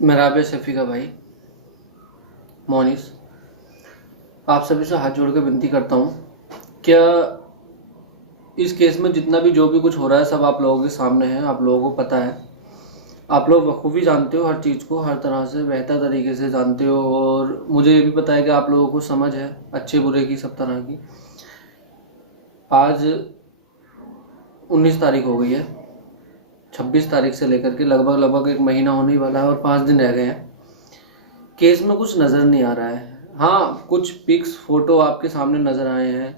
मैं राबिया शफ़ी का भाई मोनिस आप सभी से हाथ जोड़ के विनती करता हूँ। क्या इस केस में जितना भी जो भी कुछ हो रहा है सब आप लोगों के सामने है, आप लोगों को पता है, आप लोग बखूबी जानते हो, हर चीज़ को हर तरह से बेहतर तरीके से जानते हो। और मुझे ये भी पता है कि आप लोगों को समझ है अच्छे बुरे की, सब तरह की। आज 19 तारीख हो गई है, 26 तारीख से लेकर के लगभग लगभग एक महीना होने ही वाला है और 5 दिन रह गए हैं। केस में कुछ नज़र नहीं आ रहा है। हाँ, कुछ पिक्स फोटो आपके सामने नज़र आए हैं,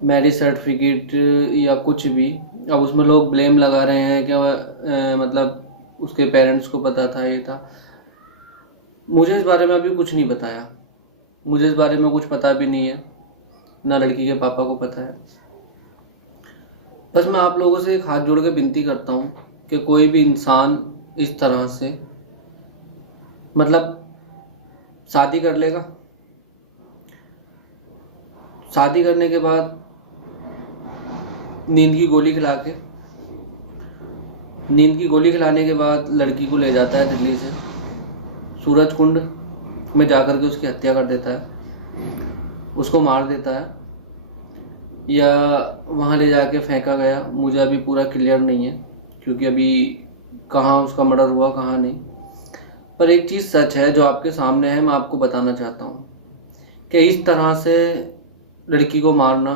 मैरिज सर्टिफिकेट या कुछ भी। अब उसमें लोग ब्लेम लगा रहे हैं कि मतलब उसके पेरेंट्स को पता था, ये था। मुझे इस बारे में अभी कुछ नहीं बताया, मुझे इस बारे में कुछ पता भी नहीं है, ना लड़की के पापा को पता है। बस मैं आप लोगों से एक हाथ जोड़ के विनती करता हूँ कि कोई भी इंसान इस तरह से मतलब शादी कर लेगा, शादी करने के बाद नींद की गोली खिलाने के बाद लड़की को ले जाता है दिल्ली से, सूरज कुंड में जाकर के उसकी हत्या कर देता है, उसको मार देता है, या वहाँ ले जाके फेंका गया। मुझे अभी पूरा क्लियर नहीं है क्योंकि अभी कहाँ उसका मर्डर हुआ कहाँ नहीं। पर एक चीज़ सच है जो आपके सामने है, मैं आपको बताना चाहता हूँ कि इस तरह से लड़की को मारना,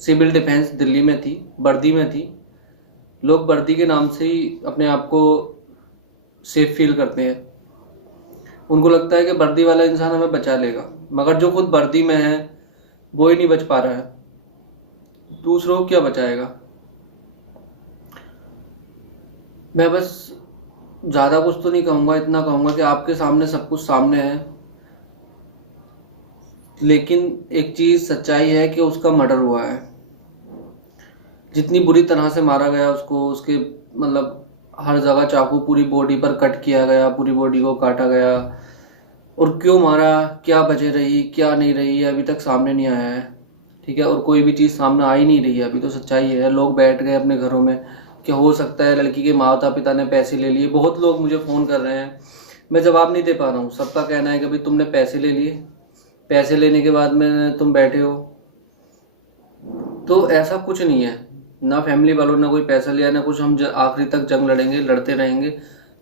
सिविल डिफेंस दिल्ली में थी, वर्दी में थी। लोग वर्दी के नाम से ही अपने आप को सेफ फील करते हैं, उनको लगता है कि वर्दी वाला इंसान हमें बचा लेगा, मगर जो खुद वर्दी में है वो ही नहीं बच पा रहा है, दूसरों को क्या बचाएगा। मैं बस ज़्यादा कुछ तो नहीं कहूँगा, इतना कहूँगा कि आपके सामने सब कुछ सामने है, लेकिन एक चीज़ सच्चाई है कि उसका मर्डर हुआ है। जितनी बुरी तरह से मारा गया उसको, उसके मतलब हर जगह चाकू पूरी बॉडी पर कट किया गया, पूरी बॉडी को काटा गया। और क्यों मारा, क्या वजह रही, क्या नहीं रही, अभी तक सामने नहीं आया है। ठीक है, और कोई भी चीज़ सामने आ ही नहीं रही है अभी। तो सच्चाई है, लोग बैठ गए अपने घरों में कि हो सकता है लड़की के माता पिता ने पैसे ले लिए। बहुत लोग मुझे फ़ोन कर रहे हैं, मैं जवाब नहीं दे पा रहा हूँ। सबका कहना है कि भाई तुमने पैसे ले लिए, पैसे लेने के बाद में तुम बैठे हो। तो ऐसा कुछ नहीं है, ना फैमिली वालों ने कोई पैसा लिया ना कुछ। हम आखिरी तक जंग लड़ेंगे, लड़ते रहेंगे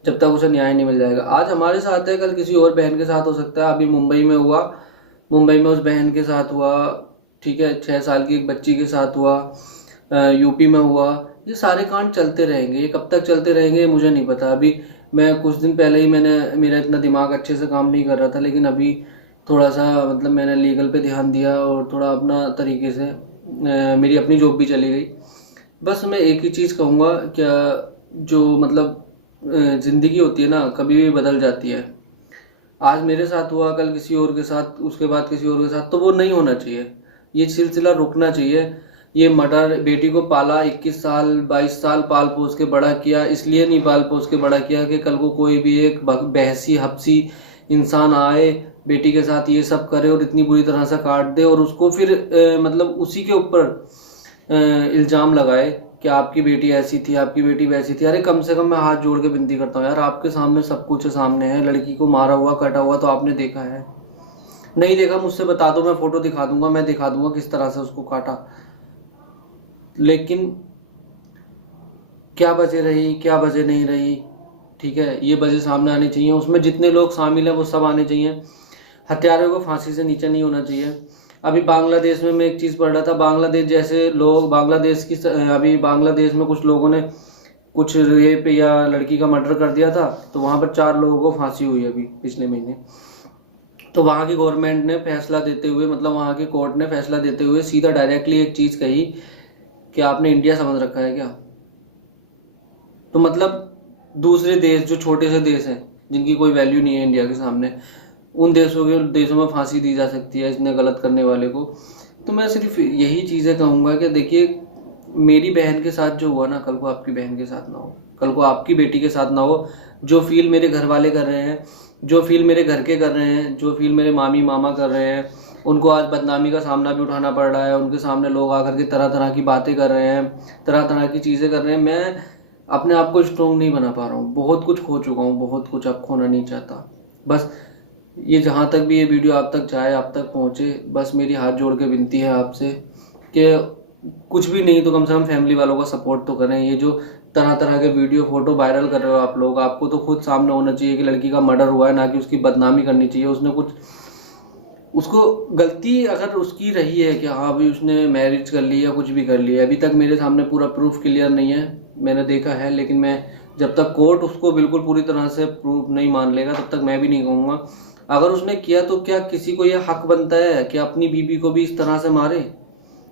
जब तक उसे न्याय नहीं मिल जाएगा। आज हमारे साथ है, कल किसी और बहन के साथ हो सकता है। अभी मुंबई में हुआ, मुंबई में उस बहन के साथ हुआ, ठीक है, 6 साल की एक बच्ची के साथ हुआ, यूपी में हुआ। ये सारे कांड चलते रहेंगे, ये कब तक चलते रहेंगे मुझे नहीं पता। अभी मैं कुछ दिन पहले ही मेरा इतना दिमाग अच्छे से काम नहीं कर रहा था, लेकिन अभी थोड़ा सा मतलब मैंने लीगल पे ध्यान दिया और थोड़ा अपना तरीके से मेरी अपनी जॉब भी चली गई। बस मैं एक ही चीज़ कहूँगा, क्या जो मतलब ज़िंदगी होती है ना, कभी भी बदल जाती है। आज मेरे साथ हुआ, कल किसी और के साथ, उसके बाद किसी और के साथ, तो वो नहीं होना चाहिए। ये सिलसिला रुकना चाहिए। ये मर्डर, बेटी को पाला 21 साल 22 साल पाल पोस के बड़ा किया, इसलिए नहीं पाल पोस के बड़ा किया कि कल को कोई भी एक बहसी हपसी इंसान आए, बेटी के साथ ये सब करे और इतनी बुरी तरह से काट दे और उसको फिर मतलब उसी के ऊपर इल्ज़ाम लगाए कि आपकी बेटी ऐसी थी, आपकी बेटी वैसी थी। अरे कम से कम मैं हाथ जोड़ के विनती करता हूँ यार, आपके सामने सब कुछ सामने है। लड़की को मारा हुआ कटा हुआ तो आपने देखा है, नहीं देखा मुझसे बता दो, मैं फोटो दिखा दूंगा, मैं दिखा दूंगा किस तरह से उसको काटा। लेकिन क्या वजह रही, क्या वजह नहीं रही, ठीक है, ये वजह सामने आनी चाहिए। उसमें जितने लोग शामिल हैं वो सब आने चाहिए। हत्यारों को फांसी से नीचे नहीं होना चाहिए। अभी बांग्लादेश में मैं एक चीज़ पढ़ रहा था, बांग्लादेश जैसे लोग, बांग्लादेश की अभी बांग्लादेश में कुछ लोगों ने कुछ रेप या लड़की का मर्डर कर दिया था, तो वहाँ पर 4 लोगों को फांसी हुई अभी पिछले महीने। तो वहाँ की गवर्नमेंट ने फैसला देते हुए, मतलब वहाँ की कोर्ट ने फैसला देते हुए सीधा डायरेक्टली एक चीज़ कही कि आपने इंडिया समझ रखा है क्या। तो मतलब दूसरे देश, जो छोटे से देश हैं जिनकी कोई वैल्यू नहीं है इंडिया के सामने, उन देशों में फांसी दी जा सकती है इसने गलत करने वाले को। तो मैं सिर्फ यही चीज़ें कहूँगा कि देखिए, मेरी बहन के साथ जो हुआ ना, कल को आपकी बहन के साथ ना हो, कल को आपकी बेटी के साथ ना हो। जो फील मेरे घर वाले कर रहे हैं, जो फील मेरे घर के कर रहे हैं, जो फील मेरे मामी मामा कर रहे हैं, उनको आज बदनामी का सामना भी उठाना पड़ रहा है। उनके सामने लोग आकर के तरह तरह की बातें कर रहे हैं, तरह तरह की चीज़ें कर रहे हैं। मैं अपने आप को स्ट्रोंग नहीं बना पा रहा हूँ, बहुत कुछ खो चुका हूँ, बहुत कुछ अब खोना नहीं चाहता। बस ये जहाँ तक भी ये वीडियो आप तक जाए, आप तक पहुँचे, बस मेरी हाथ जोड़ के विनती है आपसे कि कुछ भी नहीं तो कम से कम फैमिली वालों का सपोर्ट तो करें। ये जो तरह तरह के वीडियो फोटो वायरल कर रहे हो आप लोग, आपको तो खुद सामने होना चाहिए कि लड़की का मर्डर हुआ है, ना कि उसकी बदनामी करनी चाहिए। उसने कुछ, उसको गलती अगर उसकी रही है कि हाँ अभी उसने मैरिज कर ली या कुछ भी कर लिया, अभी तक मेरे सामने पूरा प्रूफ क्लियर नहीं है, मैंने देखा है, लेकिन मैं जब तक कोर्ट उसको बिल्कुल पूरी तरह से प्रूफ नहीं मान लेगा तब तक मैं भी नहीं कहूँगा। अगर उसने किया तो क्या किसी को यह हक बनता है कि अपनी बीबी को भी इस तरह से मारे?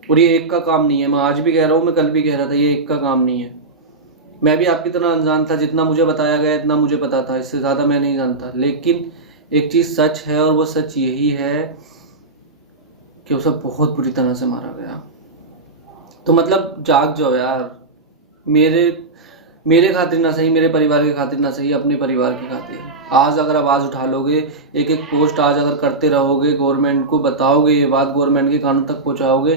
और ये एक का काम नहीं है, मैं आज भी कह रहा हूँ, मैं कल भी कह रहा था, ये एक का काम नहीं है। मैं भी आपकी तरह अनजान था, जितना मुझे बताया गया इतना मुझे पता था, इससे ज़्यादा मैं नहीं जानता। लेकिन एक चीज़ सच है और वो सच यही है कि उसे बहुत बुरी तरह से मारा गया। तो मतलब जाग जाओ यार, मेरे खातिर ना सही, मेरे परिवार के खातिर ना सही, अपने परिवार के खातिर आज अगर आवाज़ उठा लोगे, एक एक पोस्ट आज अगर करते रहोगे, गवर्नमेंट को बताओगे ये बात, गवर्नमेंट के कानून तक पहुंचाओगे,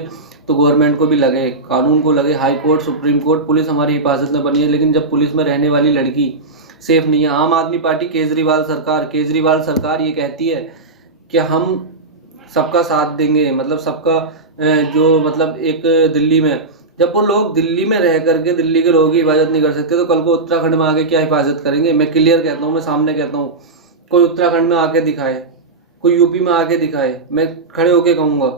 तो गवर्नमेंट को भी लगे, कानून को लगे, high court, supreme court, police हमारी हिफाजत में बनी है। लेकिन जब पुलिस में रहने वाली लड़की सेफ नहीं है, आम आदमी पार्टी, केजरीवाल सरकार ये कहती है कि हम सबका साथ देंगे, मतलब सबका जो मतलब एक दिल्ली में, जब वो लोग दिल्ली में रह करके दिल्ली के लोगों की हिफाजत नहीं कर सकते तो कल को उत्तराखंड में आके क्या हिफाजत करेंगे? मैं क्लियर कहता हूँ, मैं सामने कहता हूँ, कोई उत्तराखंड में आके दिखाए, कोई यूपी में आके दिखाए, मैं खड़े होके कहूँगा।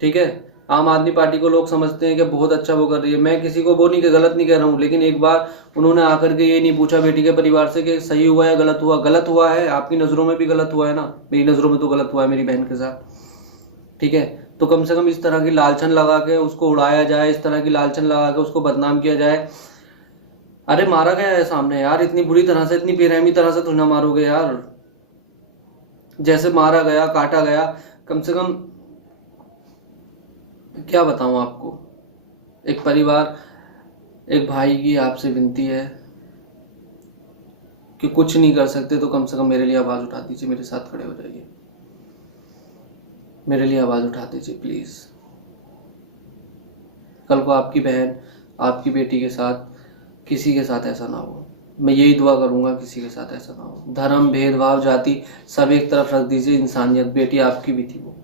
ठीक है, आम आदमी पार्टी को लोग समझते हैं कि बहुत अच्छा वो कर रही है, मैं किसी को वो नहीं, गलत नहीं कह रहा हूँ, लेकिन एक बार उन्होंने आकर के ये नहीं पूछा बेटी के परिवार से कि सही हुआ है गलत हुआ? गलत हुआ है, आपकी नज़रों में भी गलत हुआ है ना, मेरी नज़रों में तो गलत हुआ है मेरी बहन के साथ। ठीक है, तो कम से कम इस तरह की लालचन लगा के उसको उड़ाया जाए, इस तरह की लालचन लगा के उसको बदनाम किया जाए। अरे मारा गया है सामने यार, इतनी बुरी तरह से, इतनी बेरहमी तरह से तो ना मारोगे यार, जैसे मारा गया, काटा गया, कम से कम क्या बताऊं आपको। एक परिवार, एक भाई की आपसे विनती है कि कुछ नहीं कर सकते तो कम से कम मेरे लिए आवाज उठा दीजिए, मेरे साथ खड़े हो जाइए, मेरे लिए आवाज उठा दीजिए प्लीज। कल को आपकी बहन, आपकी बेटी के साथ, किसी के साथ ऐसा ना हो, मैं यही दुआ करूंगा, किसी के साथ ऐसा ना हो। धर्म, भेदभाव, जाति सब एक तरफ रख दीजिए, इंसानियत, बेटी आपकी भी थी वो।